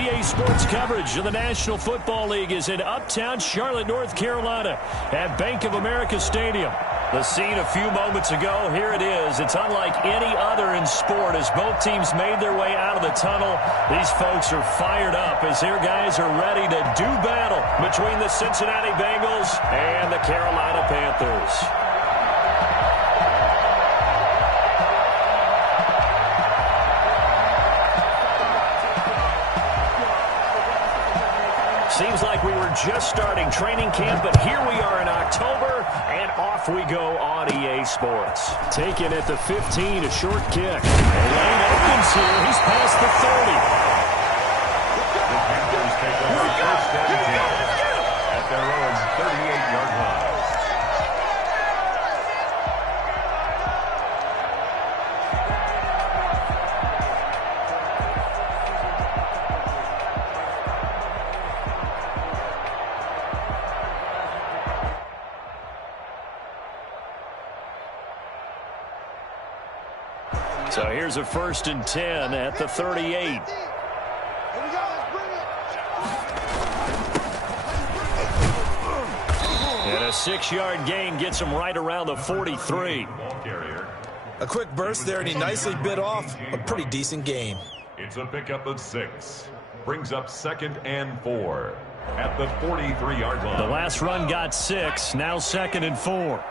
EA Sports coverage of the National Football League is in uptown Charlotte, North Carolina at Bank of America Stadium. The scene a few moments ago, here it is. It's unlike any other in sport as both teams made their way out of the tunnel. These folks are fired up as their guys are ready to do battle between the Cincinnati Bengals and the Carolina Panthers. Seems like we were just starting training camp, but here we are in October, and off we go on EA Sports. Taken at the 15, a short kick. Lane opens here. He's past the 30. The Panthers take over first and 10 at their own 38-yard line. So here's a 1st and 10 at the 38. And a 6-yard gain gets him right around the 43. A quick burst there, and he nicely bit off a pretty decent gain. It's a pickup of 6. Brings up 2nd and 4 at the 43-yard line. The last run got 6. Now 2nd and 4.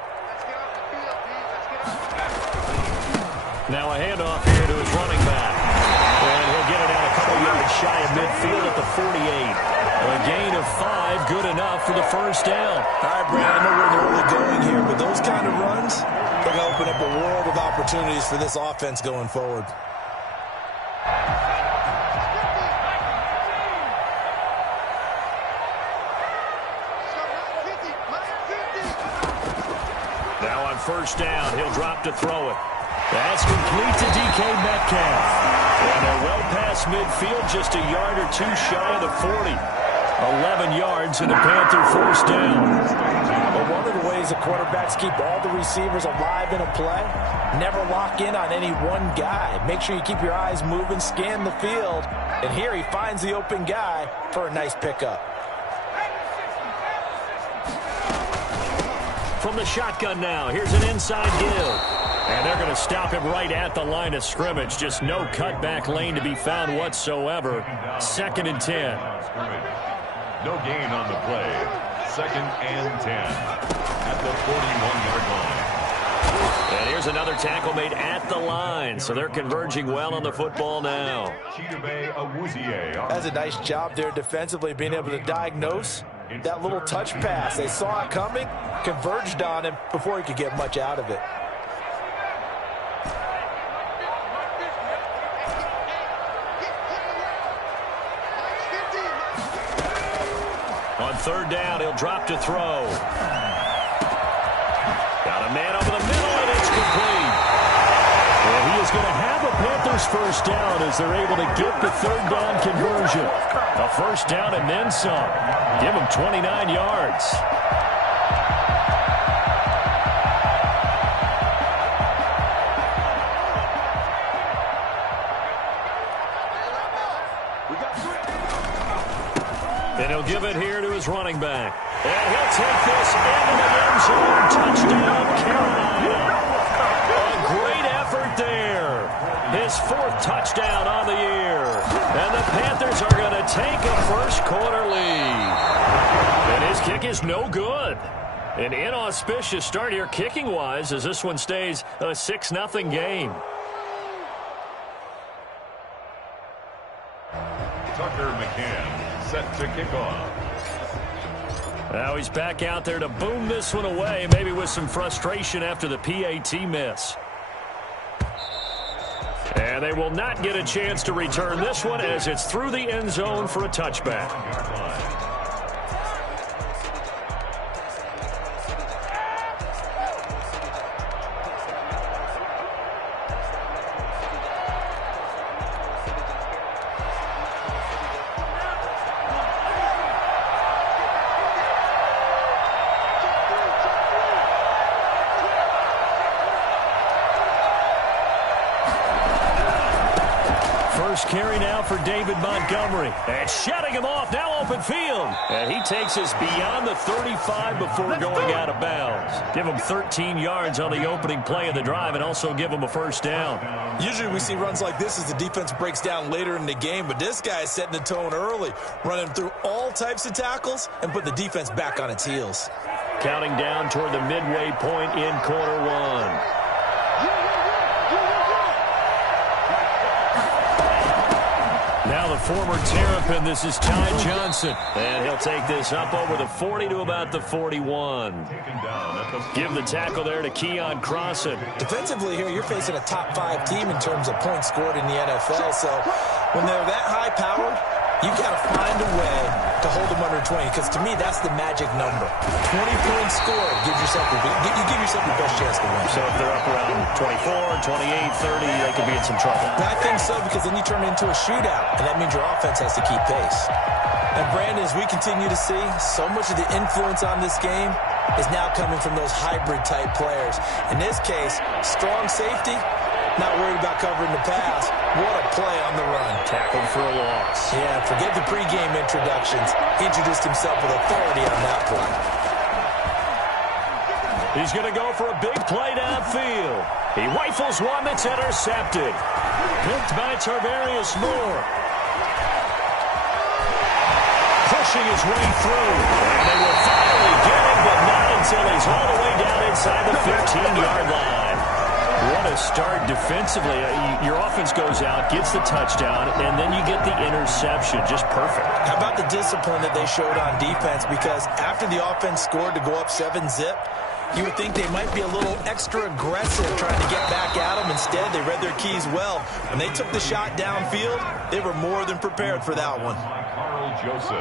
Now a handoff here to his running back. And he'll get it out a couple yards shy of midfield at the 48. A gain of 5, good enough for the first down. All right, Brad, I know where they're really going here, but those kind of runs, they're going to open up a world of opportunities for this offense going forward. Now on 1st down, he'll drop to throw it. That's complete to DK Metcalf. And they're well past midfield, just a yard or 2 shy of the 40. 11 yards and a Panther 1st down. Well, one of the ways the quarterbacks keep all the receivers alive in a play, never lock in on any one guy. Make sure you keep your eyes moving, scan the field. And here he finds the open guy for a nice pickup. From the shotgun now, here's an inside give. And they're going to stop him right at the line of scrimmage. Just no cutback lane to be found whatsoever. 2nd and 10. No gain on the play. 2nd and 10 at the 41-yard line. And here's another tackle made at the line. So they're converging well on the football now. That's a nice job there defensively, being able to diagnose that little touch pass. They saw it coming, converged on him before he could get much out of it. On 3rd down, he'll drop to throw. Got a man over the middle, and it's complete. Well, he is going to have a Panthers 1st down as they're able to get the 3rd down conversion. A 1st down and then some. Give him 29 yards. And he'll give it here to his running back. And he'll take this into the end zone. Touchdown, Carolina. A great effort there. His 4th touchdown on the year. And the Panthers are going to take a first-quarter lead. And his kick is no good. An inauspicious start here kicking-wise as this one stays a 6-0 game. Tucker McCann set to kick off. Now he's back out there to boom this one away, maybe with some frustration after the PAT miss. And they will not get a chance to return this one as it's through the end zone for a touchback. First carry now for David Montgomery. And shutting him off, now open field. And he takes us beyond the 35 before going out of bounds. Give him 13 yards on the opening play of the drive and also give him a first down. Usually we see runs like this as the defense breaks down later in the game, but this guy is setting the tone early, running through all types of tackles and put the defense back on its heels. Counting down toward the midway point in quarter one. Now the former Terrapin, this is Ty Johnson. And he'll take this up over the 40 to about the 41. Give the tackle there to Keon Crossan. Defensively here, you're facing a top 5 team in terms of points scored in the NFL. So when they're that high-powered, you've got to find a way to hold them under 20, because to me, that's the magic number. 20 points scored gives yourself you give yourself your best chance to win. So if they're up around 24, 28, 30, they could be in some trouble. I think so, because then you turn it into a shootout, and that means your offense has to keep pace. And Brandon, as we continue to see, so much of the influence on this game is now coming from those hybrid-type players. In this case, strong safety, not worried about covering the pass. What a play on the run. Tackled for a loss. Yeah, forget the pregame introductions. He introduced himself with authority on that play. He's going to go for a big play downfield. He rifles one that's intercepted. Picked by Tarvarius Moore. Pushing his way through. And they will finally get him, but not until he's all the way down inside the 15-yard line. What a start defensively. Your offense goes out, gets the touchdown, and then you get the interception. Just perfect. How about the discipline that they showed on defense? Because after the offense scored to go up 7-zip, you would think they might be a little extra aggressive trying to get back at them. Instead, they read their keys well. When they took the shot downfield, they were more than prepared for that one.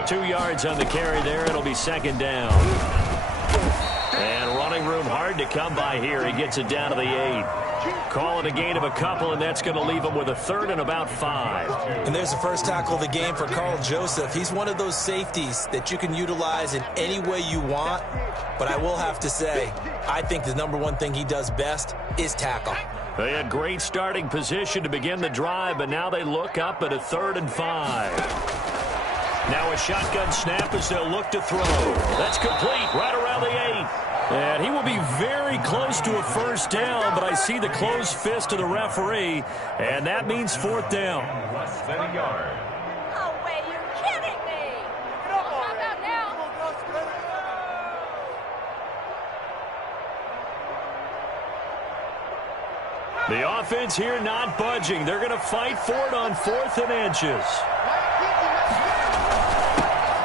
2 yards on the carry there. It'll be second down. And running room hard to come by here. He gets it down to the 8. Call it a gain of a couple, and that's going to leave him with a third and about 5. And there's the first tackle of the game for Carl Joseph. He's one of those safeties that you can utilize in any way you want. But I will have to say, I think the number one thing he does best is tackle. They had great starting position to begin the drive, but now they look up at a 3rd and 5. Now a shotgun snap as they'll look to throw. That's complete right around the 8. And he will be very close to a first down, but I see the closed fist of the referee, and that means 4th down. Less than a yard. No way, you're kidding me. How about now? The offense here not budging. They're going to fight for it on 4th and inches.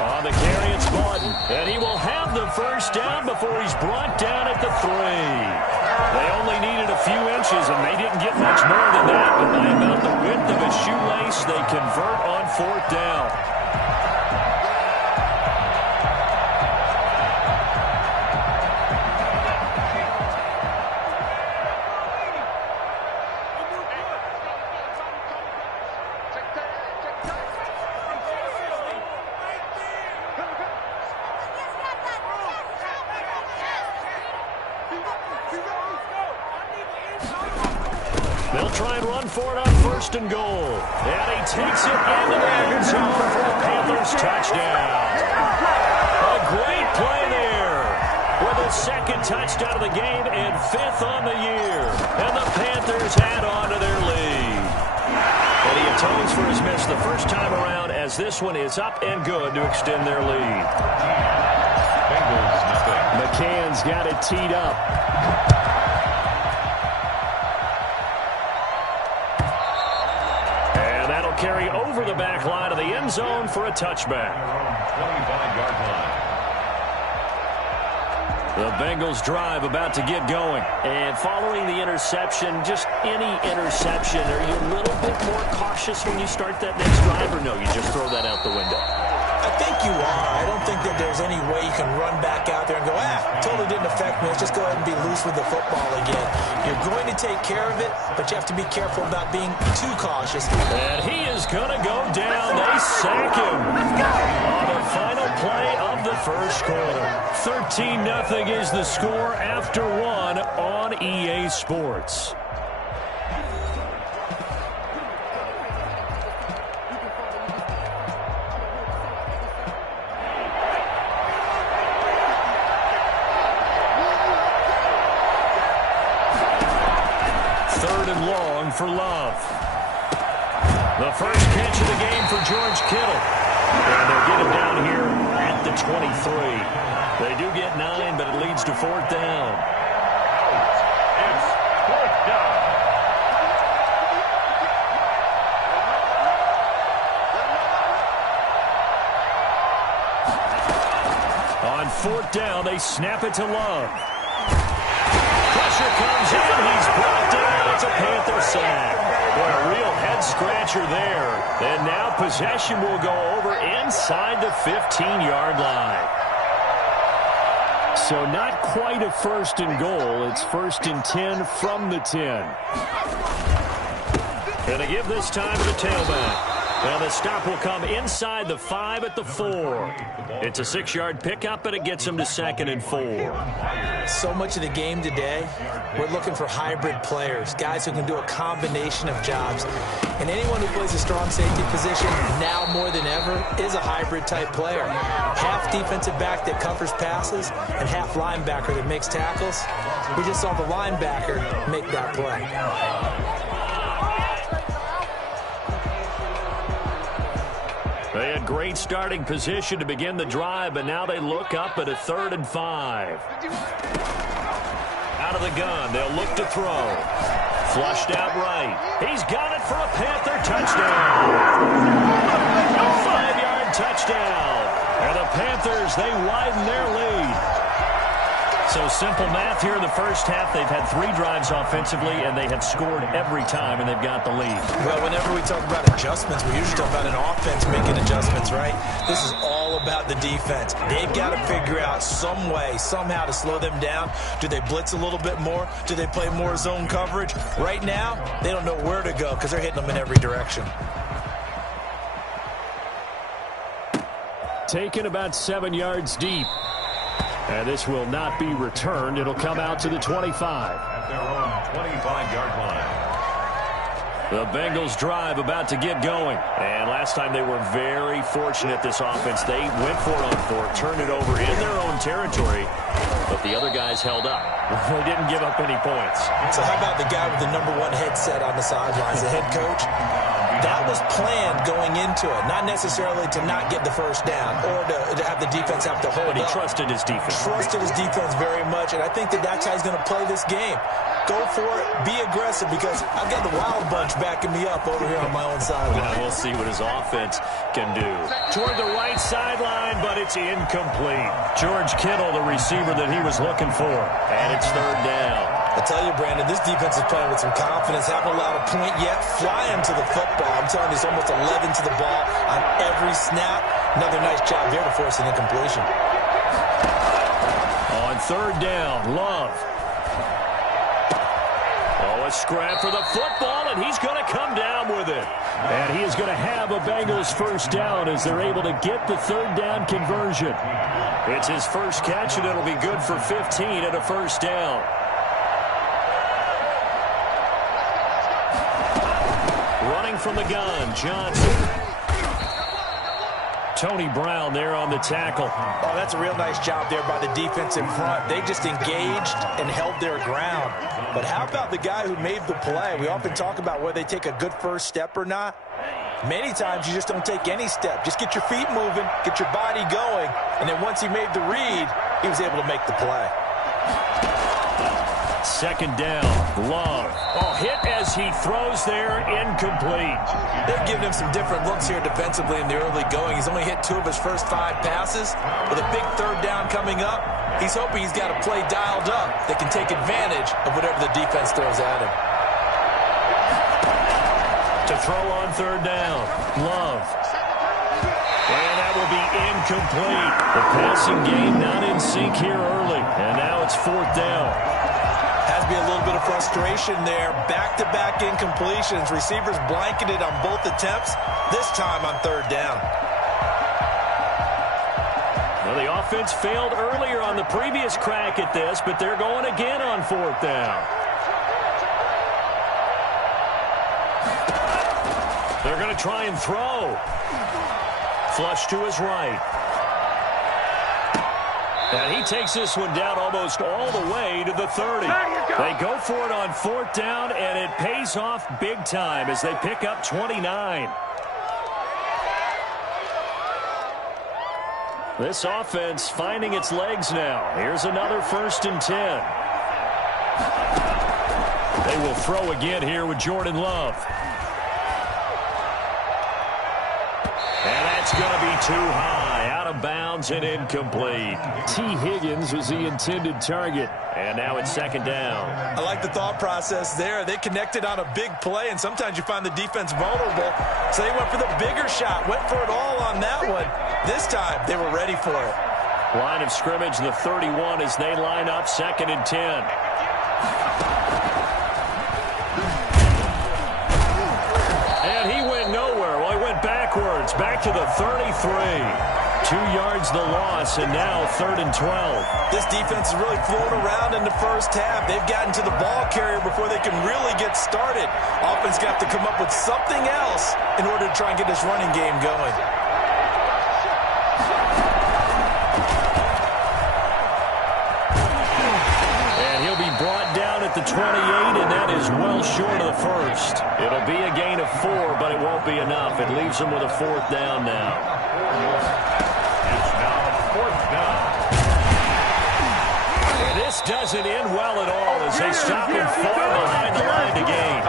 On the carry, it's Martin. And he will have the first down before he's brought down at the 3. They only needed a few inches, and they didn't get much more than that. But by about the width of a shoelace, they convert on 4th down. They'll try and run for it on 1st and goal. And he takes it into the end zone for a Panthers touchdown. A great play there with a 2nd touchdown of the game and 5th on the year. And the Panthers add on to their lead. And he atones for his miss the first time around as this one is up and good to extend their lead. Bengals nothing. McCann's got it teed up. Carry over the back line of the end zone for a touchback. 25-yard line. The Bengals drive about to get going. And following the interception, just any interception, are you a little bit more cautious when you start that next drive, or no, you just throw that out the window? I think you are. I don't think that there's any way you can run back out there and go, totally didn't affect me. Let's just go ahead and be loose with the football again. You're going to take care of it, but you have to be careful about being too cautious. And he is going to go down. They sack him. Let's go. On the final play of the first quarter. 13-0 is the score after 1 on EA Sports. for Love. The first catch of the game for George Kittle. And they'll get him down here at the 23. They do get 9, but it leads to 4th down. It's 4th down. On 4th down, they snap it to Love. Pressure comes in. He's brought down. It's a Panther sack. Boy, a real head-scratcher there. And now possession will go over inside the 15-yard line. So not quite a 1st and goal. It's 1st and 10 from the 10. Gonna give this time to the tailback. Well, the stop will come inside the 5 at the 4. It's a 6-yard pickup, and it gets them to 2nd and 4. So much of the game today, we're looking for hybrid players, guys who can do a combination of jobs. And anyone who plays a strong safety position, now more than ever, is a hybrid-type player. Half defensive back that covers passes and half linebacker that makes tackles. We just saw the linebacker make that play. They had great starting position to begin the drive, but now they look up at a 3rd and 5. Out of the gun, they'll look to throw. Flushed out right. He's got it for a Panther touchdown. A 5-yard touchdown. And the Panthers, they widen their lead. So simple math here in the first half. They've had 3 drives offensively, and they have scored every time, and they've got the lead. Well, whenever we talk about adjustments, we usually talk about an offense making adjustments, right? This is all about the defense. They've got to figure out some way, somehow to slow them down. Do they blitz a little bit more? Do they play more zone coverage? Right now, they don't know where to go because they're hitting them in every direction. Taken about 7 yards deep. And this will not be returned. It'll come out to the 25. At their own 25-yard line. The Bengals drive about to get going. And last time they were very fortunate, this offense. They went for it on 4th, turned it over in their own territory. But the other guys held up. They didn't give up any points. So how about the guy with the #1 headset on the sidelines, the head coach? That was planned going into it, not necessarily to not get the first down or to have the defense have to hold But he up. trusted his defense. Trusted his defense very much, and I think that's how he's going to play this game. Go for it, be aggressive, because I've got the Wild Bunch backing me up over here on my own sideline. Now we'll see what his offense can do. Toward the right sideline, but it's incomplete. George Kittle, the receiver that he was looking for, and it's 3rd down. I tell you, Brandon, this defense is playing with some confidence. Haven't allowed a point yet. Flying to the football. I'm telling you, it's almost 11 to the ball on every snap. Another nice job here to force an incompletion. On 3rd down, Love. Oh, a scrap for the football, and he's going to come down with it. And he is going to have a Bengals first down as they're able to get the 3rd down conversion. It's his first catch, and it'll be good for 15 at a first down. Running from the gun, Johnson. Tony Brown there on the tackle. Oh, that's a real nice job there by the defense in front. They just engaged and held their ground. But how about the guy who made the play? We often talk about whether they take a good first step or not. Many times you just don't take any step. Just get your feet moving, get your body going, and then once he made the read, he was able to make the play. 2nd down, Love. Oh, hit as he throws there, incomplete. They're giving him some different looks here defensively in the early going. He's only hit 2 of his first 5 passes. With a big 3rd down coming up, he's hoping he's got a play dialed up that can take advantage of whatever the defense throws at him. To throw on 3rd down, Love. And that will be incomplete. The passing game not in sync here early. And now it's 4th down. Has to be a little bit of frustration there. Back-to-back incompletions. Receivers blanketed on both attempts, this time on 3rd down. Well, the offense failed earlier on the previous crack at this, but they're going again on 4th down. They're going to try and throw. Flush to his right. And he takes this one down almost all the way to the 30. They go for it on 4th down, and it pays off big time as they pick up 29. This offense finding its legs now. Here's another 1st and 10. They will throw again here with Jordan Love. And that's going to be too high, out of bounds and incomplete. T. Higgins was the intended target, and now it's 2nd down. I like the thought process there. They connected on a big play, and sometimes you find the defense vulnerable. So they went for the bigger shot, went for it all on that one. This time, they were ready for it. Line of scrimmage, the 31 as they line up 2nd and 10. And he went nowhere. Well, he went backwards, back to the 33. 2 yards the loss, and now 3rd and 12. This defense has really flown around in the first half. They've gotten to the ball carrier before they can really get started. Offense got to come up with something else in order to try and get this running game going. Brought down at the 28, and that is well short of the first. It'll be a gain of 4, but it won't be enough. It leaves them with a 4th down now. It's now 4th down. And this doesn't end well at all as they stop him far behind the line to gain.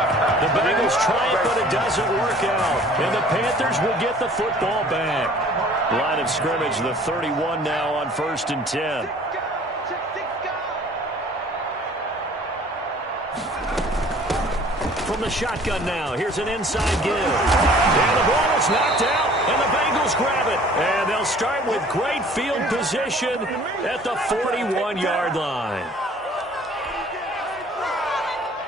The Bengals try it, but it doesn't work out. And the Panthers will get the football back. Line of scrimmage, the 31 now on 1st and 10. From the shotgun now, here's an inside give. And the ball is knocked out, and the Bengals grab it. And they'll start with great field position at the 41-yard line.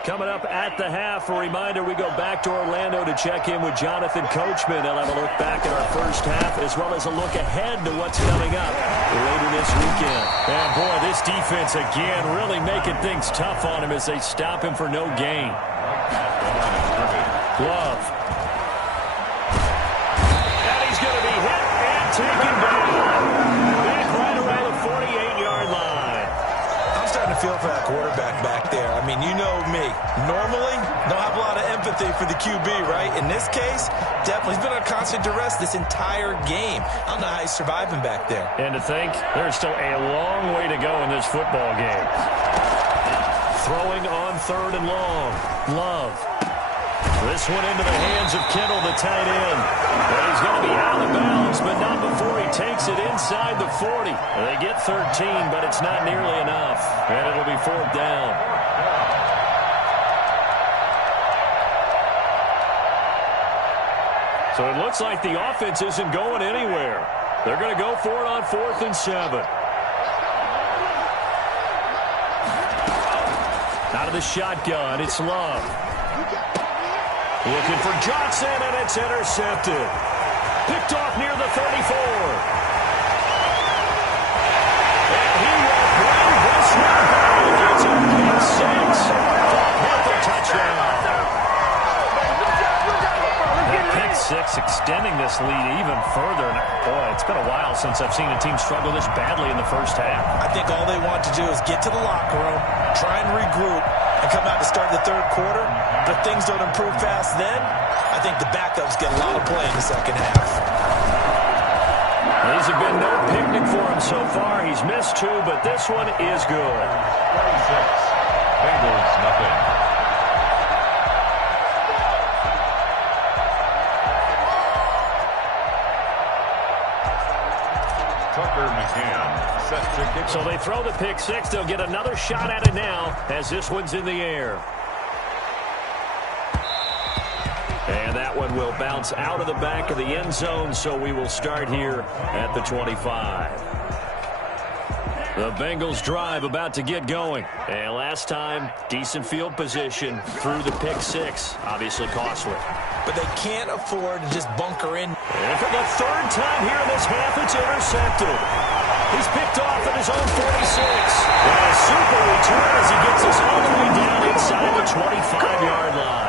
Coming up at the half, a reminder, we go back to Orlando to check in with Jonathan Coachman. They'll have a look back at our first half as well as a look ahead to what's coming up later this weekend. And boy, this defense again really making things tough on him as they stop him for no gain. Love. And he's going to be hit and taken down. Back right around the 48-yard line. I'm starting to feel for that quarterback back there. I mean, you know me. Normally, don't have a lot of empathy for the QB, right? In this case, definitely. He's been on constant duress this entire game. I don't know how he's surviving back there. And to think, there's still a long way to go in this football game. Throwing on 3rd and long. Love. This one into the hands of Kittle, the tight end. And he's going to be out of bounds, but not before he takes it inside the 40. They get 13, but it's not nearly enough. And it'll be 4th down. So it looks like the offense isn't going anywhere. They're going to go for it on 4th and 7. Out of the shotgun, it's Love. Looking for Johnson, and it's intercepted. Picked off near the 34. And he will bring this one back. It's a pick 6 for a Panther touchdown. That pick 6 extending this lead even further. And boy, it's been a while since I've seen a team struggle this badly in the first half. I think all they want to do is get to the locker room, try and regroup, and come out to start the 3rd quarter. But if things don't improve fast then, I think the backups get a lot of play in the 2nd half. These have been no picnic for him so far. He's missed 2, but this one is good. 26. Bengals, nothing. Tucker McCann set to kick. So they throw the pick 6. They'll get another shot at it now as this one's in the air. And that one will bounce out of the back of the end zone, so we will start here at the 25. The Bengals drive about to get going. And last time, decent field position through the pick 6. Obviously costly. But they can't afford to just bunker in. And for the 3rd time here in this half, it's intercepted. He's picked off at his own 46. And a super return as he gets us all the way down inside the 25-yard line.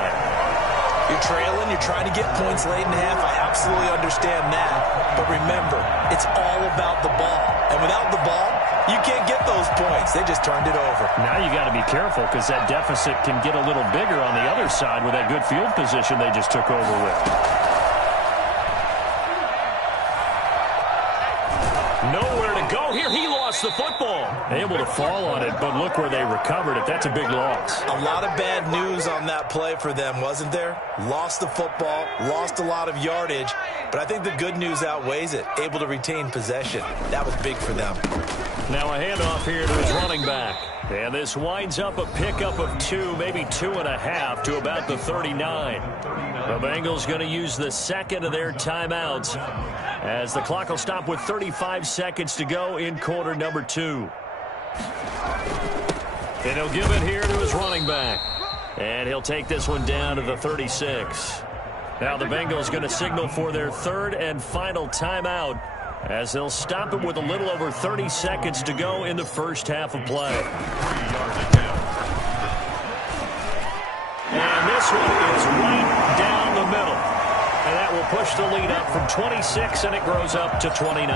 You're trailing, you're trying to get points late in the half. I absolutely understand that. But remember, it's all about the ball. And without the ball, you can't get those points. They just turned it over. Now you got to be careful because that deficit can get a little bigger on the other side with that good field position they just took over with. Nowhere to go here. He lost the football. Able to fall on it, but look where they recovered it. That's a big loss. A lot of bad news on that play for them, wasn't there? Lost the football, lost a lot of yardage, but I think the good news outweighs it. Able to retain possession. That was big for them. Now a handoff here to his running back. And this winds up a pickup of 2, maybe 2.5 to about the 39. The Bengals going to use the second of their timeouts as the clock will stop with 35 seconds to go in quarter number 2. And he'll give it here to his running back. And he'll take this one down to the 36. Now the Bengals going to signal for their third and final timeout as they'll stop it with a little over 30 seconds to go in the first half of play. And this one is right down the middle. And that will push the lead up from 26, and it grows up to 29.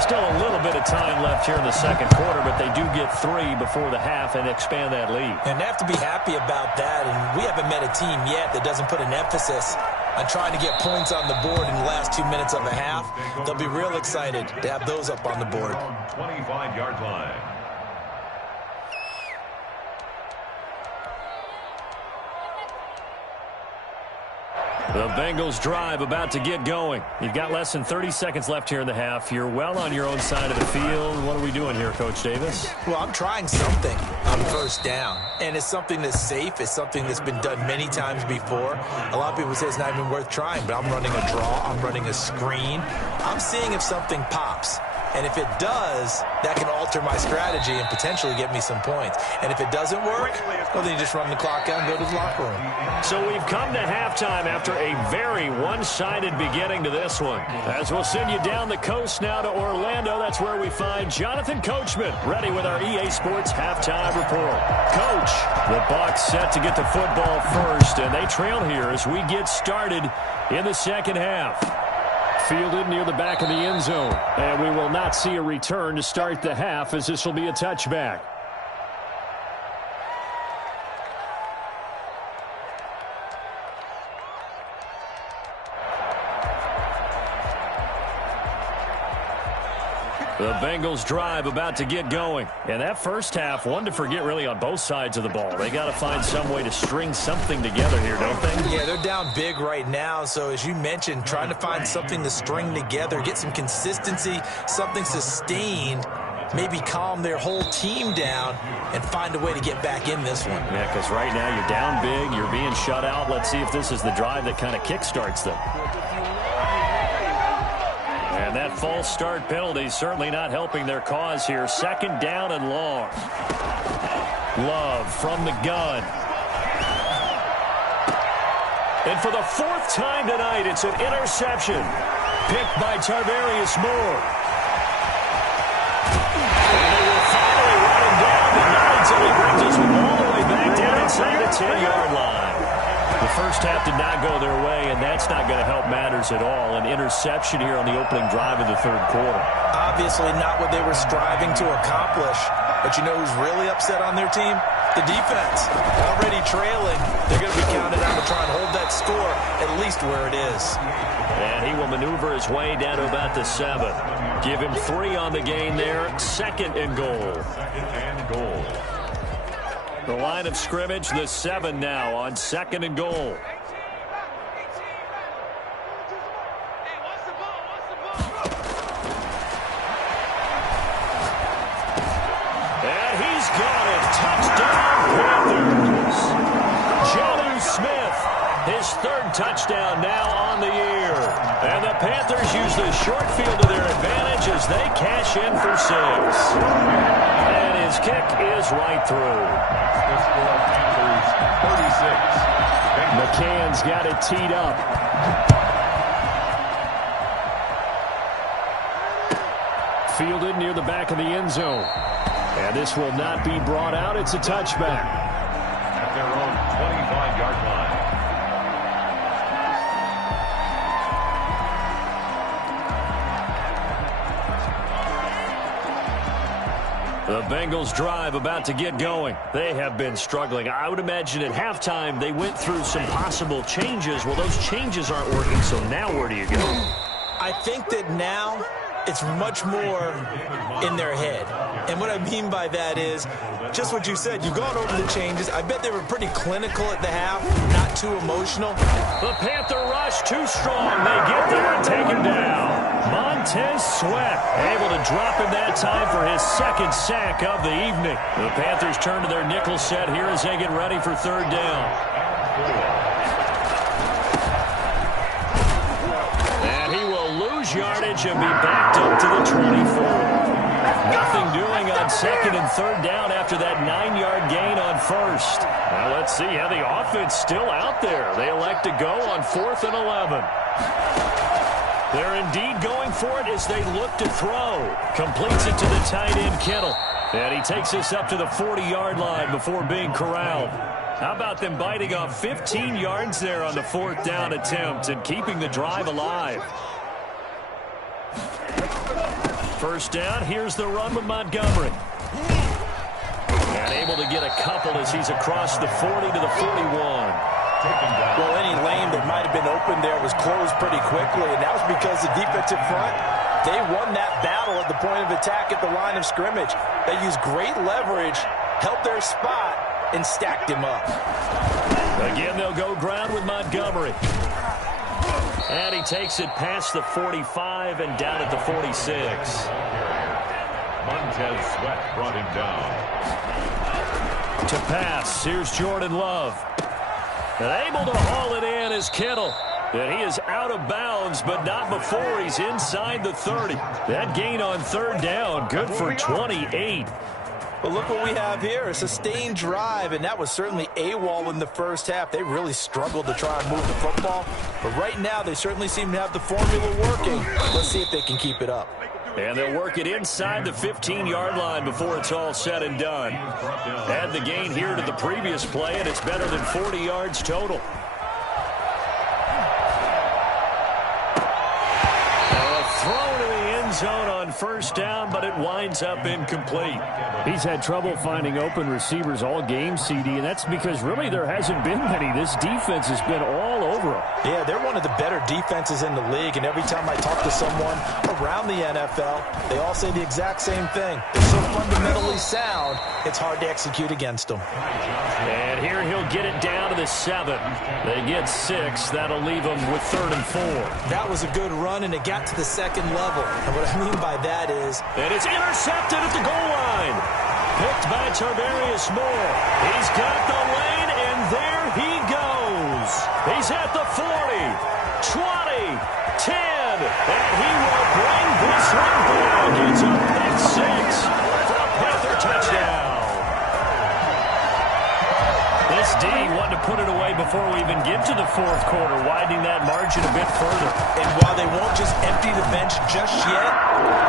Still a little bit of time left here in the second quarter, but they do get 3 before the half and expand that lead. And they have to be happy about that, and we haven't met a team yet that doesn't put an emphasis on trying to get points on the board in the last 2 minutes of a half. They'll be real excited to have those up on the board. 25-yard line. The Bengals drive about to get going. You've got less than 30 seconds left here in the half. You're well on your own side of the field. What are we doing here, Coach Davis? Well, I'm trying something on first down, and it's something that's safe. It's something that's been done many times before. A lot of people say it's not even worth trying, but I'm running a draw. I'm running a screen. I'm seeing if something pops. And if it does, that can alter my strategy and potentially get me some points. And if it doesn't work, well, then you just run the clock out and go to the locker room. So we've come to halftime after a very one-sided beginning to this one. As we'll send you down the coast now to Orlando, that's where we find Jonathan Coachman, ready with our EA Sports halftime report. Coach, the Bucs set to get the football first, and they trail here as we get started in the second half. Fielded near the back of the end zone. And we will not see a return to start the half as this will be a touchback. The Bengals drive about to get going. And that first half, one to forget really on both sides of the ball. They got to find some way to string something together here, don't they? Yeah, they're down big right now. So as you mentioned, trying to find something to string together, get some consistency, something sustained, maybe calm their whole team down and find a way to get back in this one. Yeah, because right now you're down big, you're being shut out. Let's see if this is the drive that kind of kickstarts them. And that false start penalty certainly not helping their cause here. Second down and long. Love from the gun. And for the fourth time tonight, it's an interception. Picked by Tarvarius Moore. And they will finally run him down, but not until he brings us all the way back down inside the 10-yard line. The first half did not go their way, and that's not going to help matters at all. An interception here on the opening drive of the third quarter. Obviously not what they were striving to accomplish. But you know who's really upset on their team? The defense. Already trailing. They're going to be counted on to try and hold that score at least where it is. And he will maneuver his way down to about the 7. Give him 3 on the gain there. Second and goal. Second and goal. The line of scrimmage, the 7 now on second and goal. And he's got it. Touchdown, Panthers. Jonnu Smith, his third touchdown now on the year. And the Panthers use the short field to their advantage as they cash in for 6. And his kick is right through. The score, Panthers 36. McCann's got it teed up. Fielded near the back of the end zone. And this will not be brought out. It's a touchback. At their own 25-yard line. The Bengals drive about to get going. They have been struggling. I would imagine at halftime they went through some possible changes. Well, those changes aren't working, so now where do you go? I think that now it's much more in their head. And what I mean by that is just what you said. You've gone over the changes. I bet they were pretty clinical at the half, not too emotional. The Panther rush too strong. They get there and take him down. Montez Sweat able to drop him that time for his second sack of the evening. The Panthers turn to their nickel set here as they get ready for third down. And he will lose yardage and be backed up to the 24. Nothing doing on second and third down after that 9-yard gain on first. Now let's see how the offense still out there. They elect to go on 4th and 11. They're indeed going for it as they look to throw. Completes it to the tight end, Kittle. And he takes us up to the 40-yard line before being corralled. How about them biting off 15 yards there on the 4th down attempt and keeping the drive alive? First down, here's the run with Montgomery. And able to get a couple as he's across the 40 to the 41. Well, any lane that might have been open there was closed pretty quickly, and that was because the defensive front, they won that battle at the point of attack at the line of scrimmage. They used great leverage, held their spot, and stacked him up. Again, they'll go ground with Montgomery. And he takes it past the 45 and down at the 46. Montez Sweat brought him down. To pass, here's Jordan Love. And able to haul it in is Kittle. And he is out of bounds, but not before he's inside the 30. That gain on third down, good for 28. But look what we have here, a sustained drive, and that was certainly AWOL in the first half. They really struggled to try and move the football. But right now, they certainly seem to have the formula working. Let's see if they can keep it up. And they'll work it inside the 15-yard line before it's all said and done. Add the gain here to the previous play, and it's better than 40 yards total. Throw to the end zone on first down, but it winds up incomplete. He's had trouble finding open receivers all game, CD, and that's because really there hasn't been many. This defense has been all over them. Yeah, they're one of the better defenses in the league, and every time I talk to someone around the NFL, they all say the exact same thing. They're so fundamentally sound, it's hard to execute against them. And here he'll get it down to the 7. They get 6. That'll leave them with 3rd and 4. That was a good run, and it got to the second level. And what I mean by that is... And it's intercepted at the goal line. Picked by Tarvarius Moore. He's got the lane, and there he goes. He's at the 40, 20, 10, and he will bring this one back. It's a pick 6 for a Panther touchdown. This D wanted to put it away before we even get to the 4th quarter, widening that margin a bit further. And while they won't just empty the bench just yet,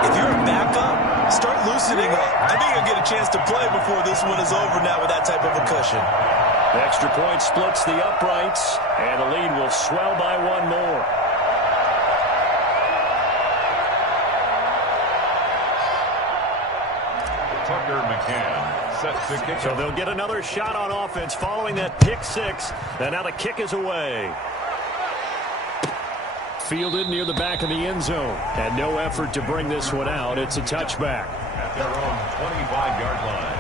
if you're a backup, start loosening up. I think you'll get a chance to play before this one is over now with that type of a cushion. The extra point splits the uprights, and the lead will swell by one more. Tucker McCann set to kick. So they'll get another shot on offense following that pick 6, and now the kick is away. Fielded near the back of the end zone, and no effort to bring this one out. It's a touchback. At their own 25-yard line.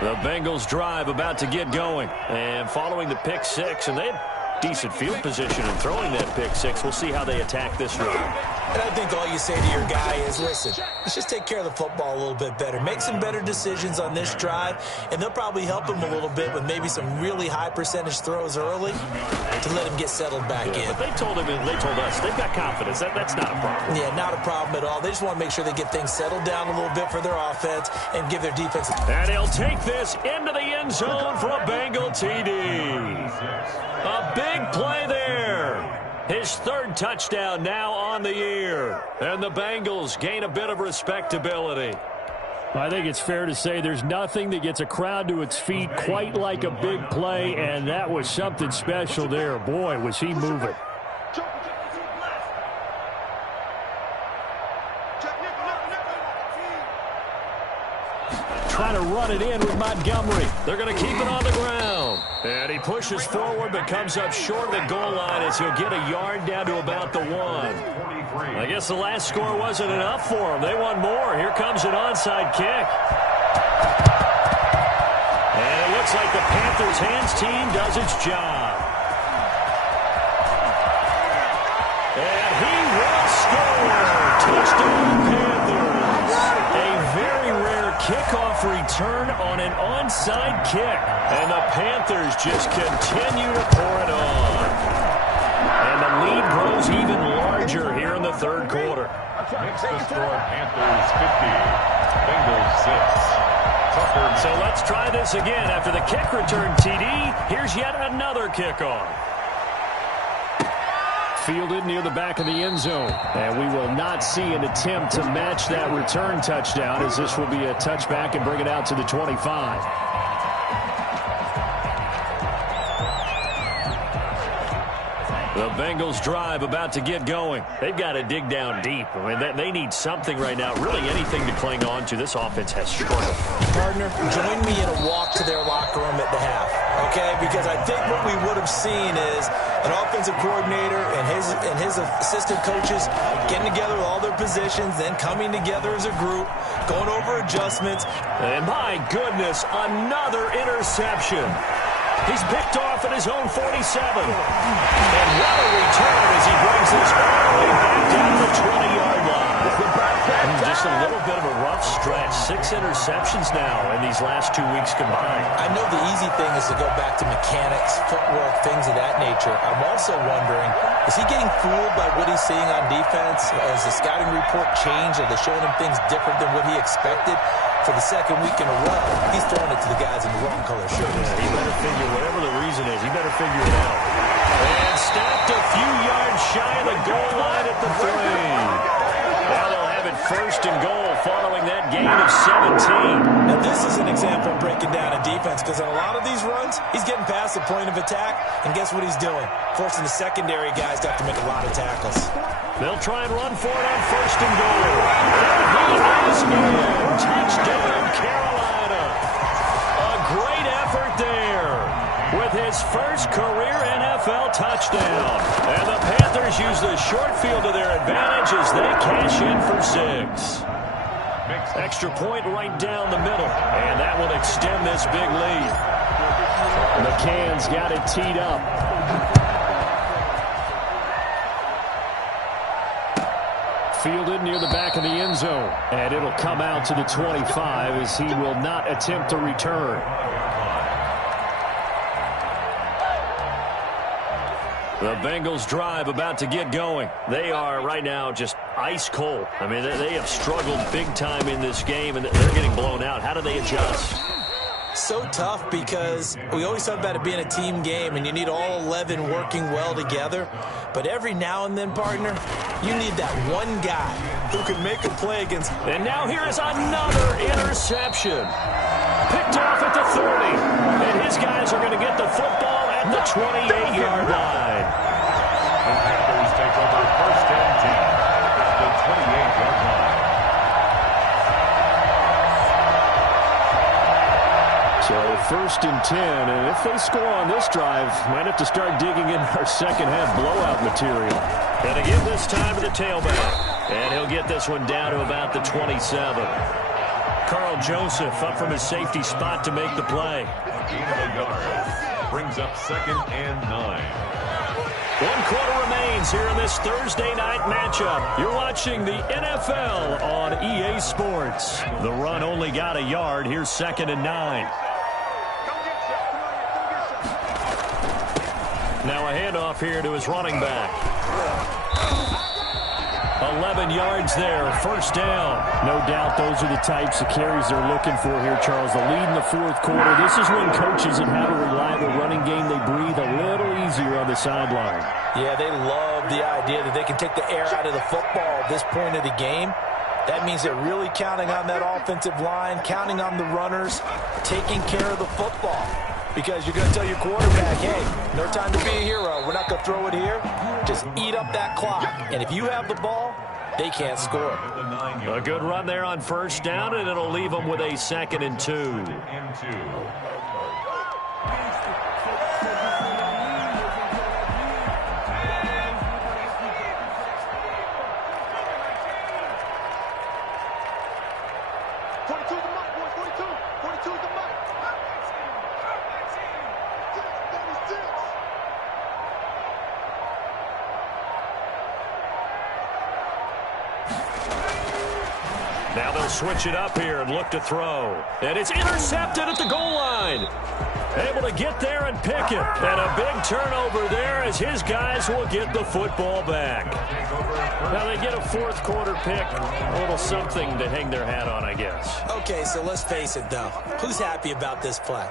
The Bengals drive about to get going, and following the pick 6, and they had decent field position in throwing that pick 6. We'll see how they attack this run. And I think all you say to your guy is, listen, let's just take care of the football a little bit better. Make some better decisions on this drive, and they'll probably help him a little bit with maybe some really high percentage throws early to let him get settled back in. But they told us they've got confidence. That's not a problem. Yeah, not a problem at all. They just want to make sure they get things settled down a little bit for their offense and give their defense. And he'll take this into the end zone for a Bengal TD. A big play there. His 3rd touchdown now on the year. And the Bengals gain a bit of respectability. I think it's fair to say there's nothing that gets a crowd to its feet quite like a big play, and that was something special there. Boy, was he moving. try to run it in with Montgomery. They're going to keep it on the ground. And he pushes forward but comes up short of the goal line as he'll get a yard down to about the 1. I guess the last score wasn't enough for them. They want more. Here comes an onside kick. And it looks like the Panthers hands team does its job. And he will score. Touchdown Panthers. A very rare kickoff return on an onside kick. And the Panthers just continue to pour it on. And the lead grows even larger here in the third quarter. Makes the score Panthers 50, Bengals 6. So let's try this again. After the kick return TD, here's yet another kickoff. Fielded near the back of the end zone. And we will not see an attempt to match that return touchdown, as this will be a touchback and bring it out to the 25. The Bengals drive about to get going. They've got to dig down deep. I mean, they need something right now, really anything to cling on to. This offense has struggled. Partner, join me in a walk to their locker room at the half, okay? Because I think what we would have seen is an offensive coordinator and his assistant coaches getting together with all their positions, then coming together as a group, going over adjustments. And my goodness, another interception. He's picked off at his own 47. And what a return as he brings this all the way back down the 20-yard line. Just a little bit of a rough stretch. 6 interceptions now in these last 2 weeks combined. I know the easy thing is to go back to mechanics, footwork, things of that nature. I'm also wondering, is he getting fooled by what he's seeing on defense? Has the scouting report changed? Are they showing him things different than what he expected? For the second week in a row, he's throwing it to the guys in the wrong color shirts. Yeah, he better figure, whatever the reason is, he better figure it out. And snapped a few yards shy of the goal line at the 3. Now they'll have it first and goal following that gain of 17. Now this is an example of breaking down a defense, because on a lot of these runs, he's getting past the point of attack, and guess what he's doing? Forcing the secondary guys to have to make a lot of tackles. They'll try and run for it on first and goal. And he is in. Touchdown, Carolina. A great effort there with his first career NFL touchdown. And the Panthers use the short field to their advantage as they cash in for 6. Extra point right down the middle. And that will extend this big lead. McCann's got it teed up. Fielded near the back of the end zone. And it'll come out to the 25 as he will not attempt to return. The Bengals drive about to get going. They are right now just ice cold. I mean, they have struggled big time in this game, and they're getting blown out. How do they adjust? So tough, because we always talk about it being a team game and you need all 11 working well together. But every now and then, partner, you need that one guy who can make a play against. And now here is another interception. Picked off at the 30. And his guys are going to get the football at the 28-yard line. The Panthers take over first and 10 at the 28-yard line. So first and 10, and if they score on this drive, might have to start digging in our second half blowout material. And to give this time to the tailback. And he'll get this one down to about the 27. Carl Joseph up from his safety spot to make the play. Gain of a yard. Brings up second and 9. 1 quarter remains here in this Thursday night matchup. You're watching the NFL on EA Sports. The run only got a yard. Here's second and 9. Now a handoff here to his running back. 11 yards there, first down. No doubt those are the types of carries they're looking for here, Charles. The lead in the fourth quarter. This is when coaches that have a reliable running game, they breathe a little easier on the sideline. Yeah, they love the idea that they can take the air out of the football at this point of the game. That means they're really counting on that offensive line, counting on the runners, taking care of the football. Because you're going to tell your quarterback, hey, no time to be a hero. We're not going to throw it here. Just eat up that clock. And if you have the ball, they can't score. A good run there on first down, and it'll leave them with a 2nd and 2. Now they'll switch it up here and look to throw. And it's intercepted at the goal line. Able to get there and pick it. And a big turnover there as his guys will get the football back. Now they get a 4th quarter pick. A little something to hang their hat on, I guess. Okay, so let's face it, though. Who's happy about this play?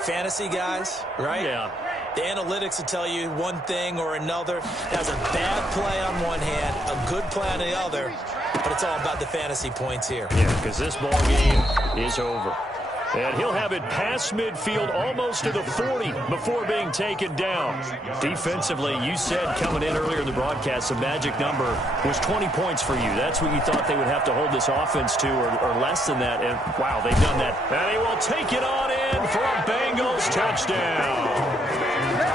Fantasy guys, right? Yeah. The analytics will tell you one thing or another. That's a bad play on one hand, a good play on the other, but it's all about the fantasy points here. Yeah, because this ball game is over. And he'll have it past midfield almost to the 40 before being taken down. Defensively, you said coming in earlier in the broadcast, the magic number was 20 points for you. That's what you thought they would have to hold this offense to or less than that. And, wow, they've done that. And he will take it on in for a Bengals touchdown.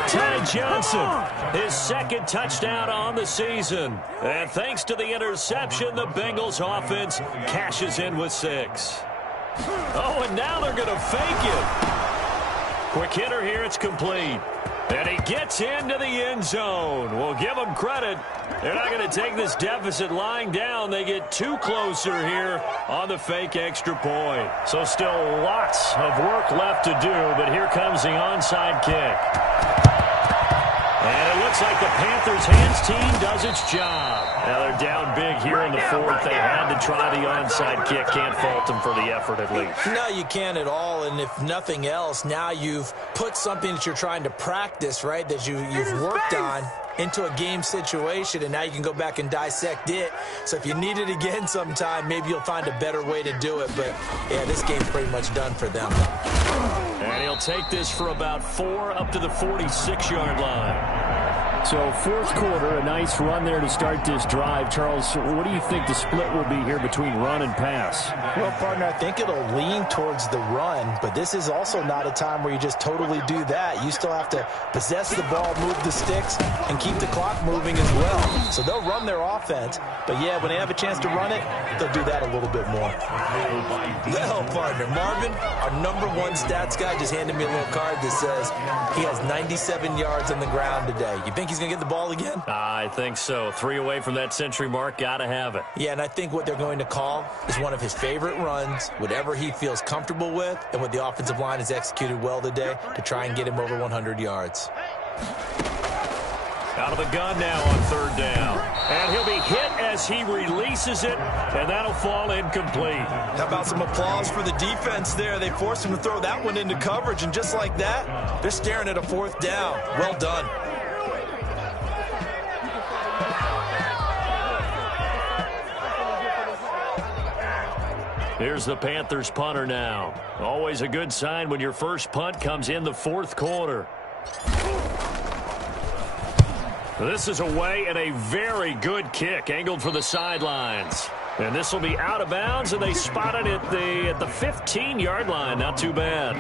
Ty Johnson, his 2nd touchdown on the season. And thanks to the interception, the Bengals offense cashes in with 6. Oh, and now they're going to fake it. Quick hitter here, it's complete. And he gets into the end zone. We'll give them credit. They're not going to take this deficit lying down. They get 2 closer here on the fake extra point. So still lots of work left to do, but here comes the onside kick. And it looks like the Panthers' hands team does its job. Now they're down big here in the 4th. They had to try the onside kick. Can't fault them for the effort at least. No, you can't at all. And if nothing else, now you've put something that you're trying to practice, right, that you've worked on into a game situation, and now you can go back and dissect it. So if you need it again sometime, maybe you'll find a better way to do it. But, yeah, this game's pretty much done for them. And he'll take this for about 4 up to the 46-yard line. So 4th quarter, a nice run there to start this drive. Charles, what do you think the split will be here between run and pass? Well, partner, I think it'll lean towards the run, but this is also not a time where you just totally do that. You still have to possess the ball, move the sticks, and keep the clock moving as well. So they'll run their offense, but yeah, when they have a chance to run it, they'll do that a little bit more. Well, partner, Marvin, our #1 stats guy, just handed me a little card that says he has 97 yards on the ground today. You think he's going to get the ball again? I think so. 3 away from that century mark. Got to have it. Yeah, and I think what they're going to call is one of his favorite runs, whatever he feels comfortable with, and what the offensive line has executed well today to try and get him over 100 yards. Out of the gun now on 3rd down. And he'll be hit as he releases it, and that'll fall incomplete. How about some applause for the defense there? They forced him to throw that one into coverage, and just like that, they're staring at a 4th down. Well done. Here's the Panthers punter now. Always a good sign when your first punt comes in the 4th quarter. This is away and a very good kick, angled for the sidelines. And this will be out of bounds, and they spot it at the 15-yard line. Not too bad.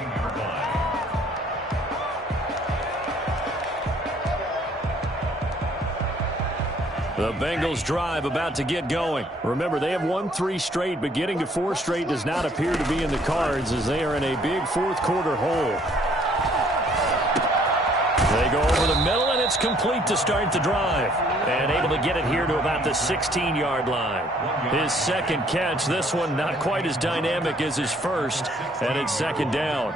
The Bengals drive about to get going. Remember, they have won 3 straight, but getting to 4 straight does not appear to be in the cards as they are in a big 4th quarter hole. They go over the middle, and it's complete to start the drive. And able to get it here to about the 16-yard line. His 2nd catch, this one not quite as dynamic as his first, and it's 2nd down.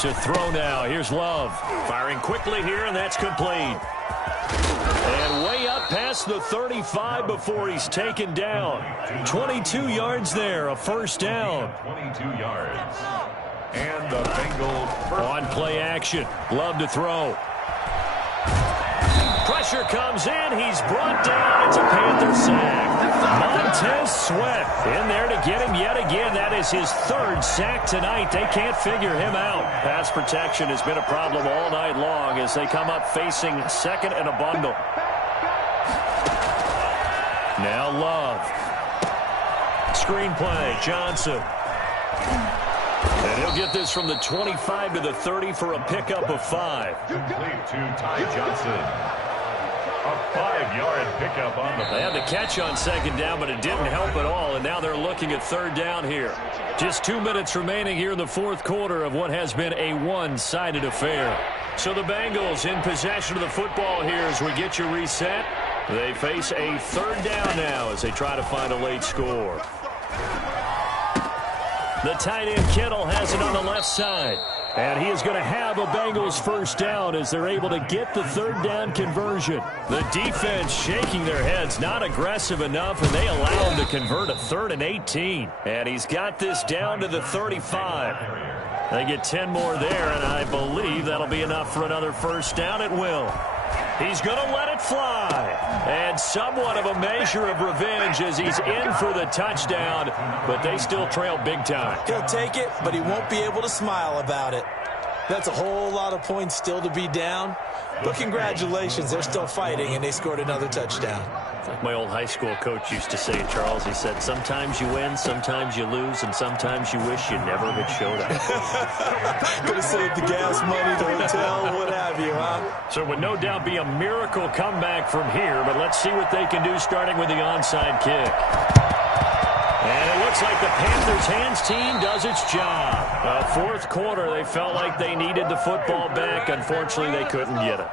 To throw now. Here's Love. Firing quickly here, and that's complete. And way up past the 35 before he's taken down. 22 yards there, a 1st down. 22 yards. And the Bengals on play action. Love to throw. pressure comes in. He's brought down. It's a Panther sack. Montez Sweat in there to get him yet again. That is his third sack tonight. They can't figure him out. Pass protection has been a problem all night long as they come up facing second and a bundle. Now Love. Screenplay, Johnson. And he'll get this from the 25 to the 30 for a pickup of 5. Complete to Ty Johnson. A 5-yard pickup on the They had the catch on second down, but it didn't help at all, and now they're looking at third down here. Just 2 minutes remaining here in the fourth quarter of what has been a one-sided affair. So the Bengals in possession of the football here as we get you reset. They face a third down now as they try to find a late score. The tight end Kittle has it on the left side. And he is going to have a Bengals first down as they're able to get the third down conversion. The defense shaking their heads, not aggressive enough, and they allow him to convert a 3rd and 18. And he's got this down to the 35. They get 10 more there, and I believe that'll be enough for another first down. It will. He's going to let it fly. And somewhat of a measure of revenge as he's in for the touchdown, but they still trail big time. He'll take it, but he won't be able to smile about it. That's a whole lot of points still to be down. But congratulations, they're still fighting, and they scored another touchdown. Like my old high school coach used to say, Charles, he said, sometimes you win, sometimes you lose, and sometimes you wish you never had showed up. Could have saved the gas money, the hotel, what have you, huh? So it would no doubt be a miracle comeback from here, but let's see what they can do starting with the onside kick. And it looks like the Panthers' hands team does its job. Fourth quarter, they felt like they needed the football back. Unfortunately, they couldn't get it.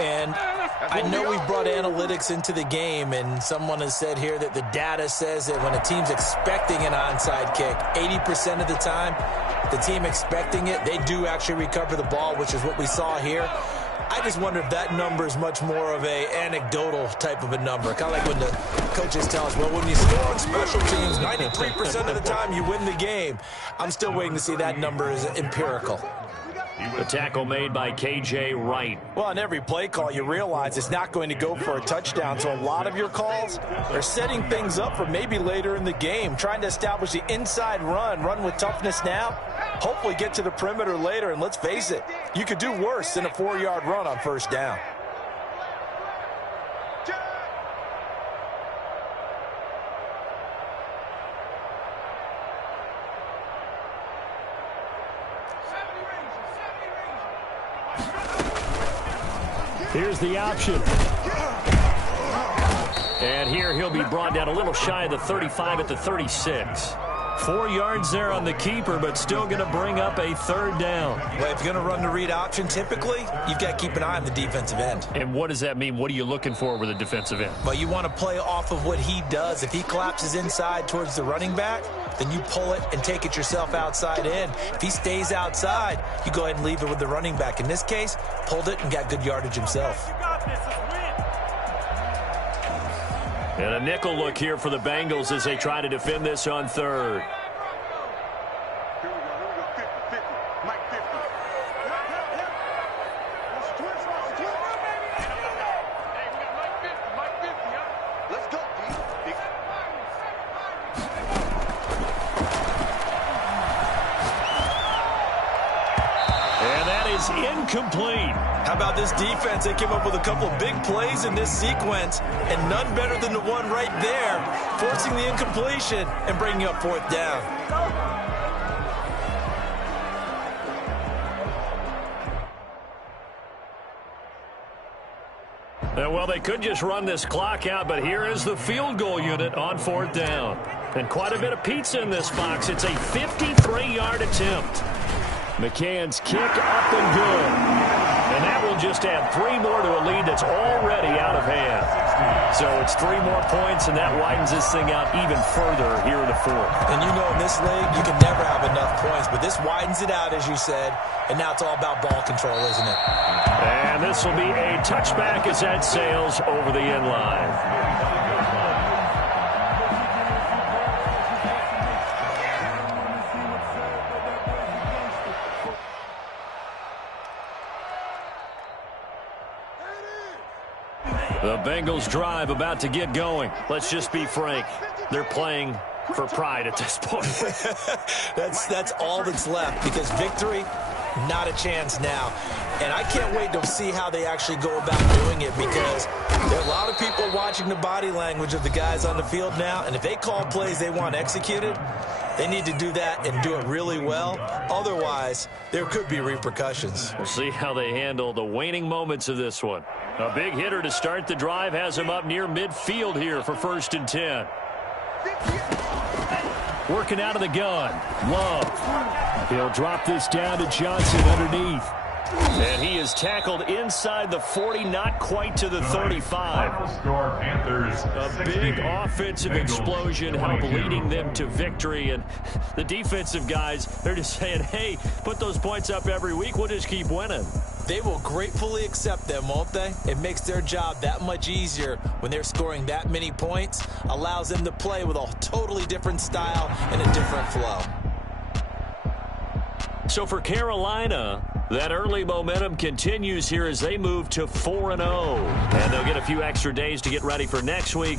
And I know we've brought analytics into the game, and someone has said here that the data says that when a team's expecting an onside kick, 80% of the time, the team expecting it, they do actually recover the ball, which is what we saw here. I just wonder if that number is much more of a anecdotal type of a number. Kind of like when the coaches tell us, well, when you score on special teams, 93% of the time you win the game. I'm still waiting to see that number is empirical. The tackle made by K.J. Wright. Well, on every play call, you realize it's not going to go for a touchdown. So a lot of your calls are setting things up for maybe later in the game, trying to establish the inside run with toughness now, hopefully get to the perimeter later. And let's face it, you could do worse than a 4-yard run on first down. Here's the option. And here he'll be brought down a little shy of the 35 at the 36. 4 yards there on the keeper, but still going to bring up a third down. Well, if you're going to run the read option, typically, you've got to keep an eye on the defensive end. And what does that mean? What are you looking for with a defensive end? But you want to play off of what he does. If he collapses inside towards the running back, then you pull it and take it yourself outside in. If he stays outside, you go ahead and leave it with the running back. In this case, pulled it and got good yardage himself. And a nickel look here for the Bengals as they try to defend this on third. Incomplete. How about this defense? They came up with a couple of big plays in this sequence, and none better than the one right there, forcing the incompletion and bringing up fourth down. Well, they could just run this clock out, but here is the field goal unit on fourth down. And quite a bit of pizza in this box. It's a 53-yard attempt. McCann's kick up and good. And that will just add 3 more to a lead that's already out of hand. So it's 3 more points, and that widens this thing out even further here in the fourth. And you know in this league, you can never have enough points, but this widens it out, as you said, and now it's all about ball control, isn't it? And this will be a touchback as that sails over the end line. The Bengals drive about to get going. Let's just be frank. They're playing for pride at this point. That's all that's left, because victory, not a chance now. And I can't wait to see how they actually go about doing it, because there are a lot of people watching the body language of the guys on the field now, and if they call plays they want executed, they need to do that and do it really well. Otherwise, there could be repercussions. We'll see how they handle the waning moments of this one. A big hitter to start the drive has him up near midfield here for 1st and 10. Working out of the gun. Love. He'll drop this down to Johnson underneath. And he is tackled inside the 40, not quite to the 35. Final score, Panthers A big offensive explosion helped leading them to victory. And the defensive guys, they're just saying, hey, put those points up every week. We'll just keep winning. They will gratefully accept them, won't they? It makes their job that much easier when they're scoring that many points. Allows them to play with a totally different style and a different flow. So for Carolina, that early momentum continues here as they move to 4-0. And they'll get a few extra days to get ready for next week.